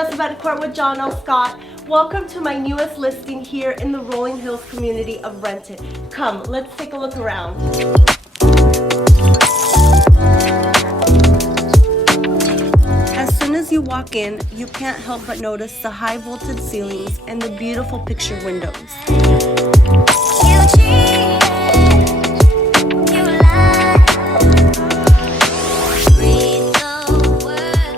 Vanessa Betancourt with John L. Scott. Welcome to my newest listing here in the Rolling Hills community of Renton. Come, let's take a look around. As soon as you walk in, you can't help but notice the high vaulted ceilings and the beautiful picture windows.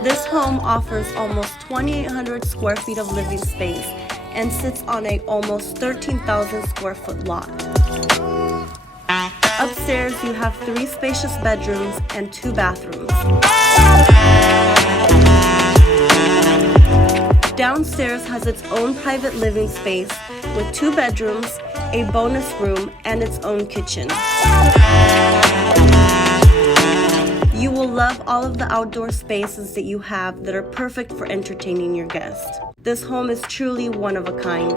This home offers almost 2,800 square feet of living space and sits on a almost 13,000 square foot lot. Upstairs, you have 3 spacious bedrooms and 2 bathrooms. Downstairs has its own private living space with 2 bedrooms, a bonus room, and its own kitchen. You will love all of the outdoor spaces that you have that are perfect for entertaining your guests. This home is truly one of a kind.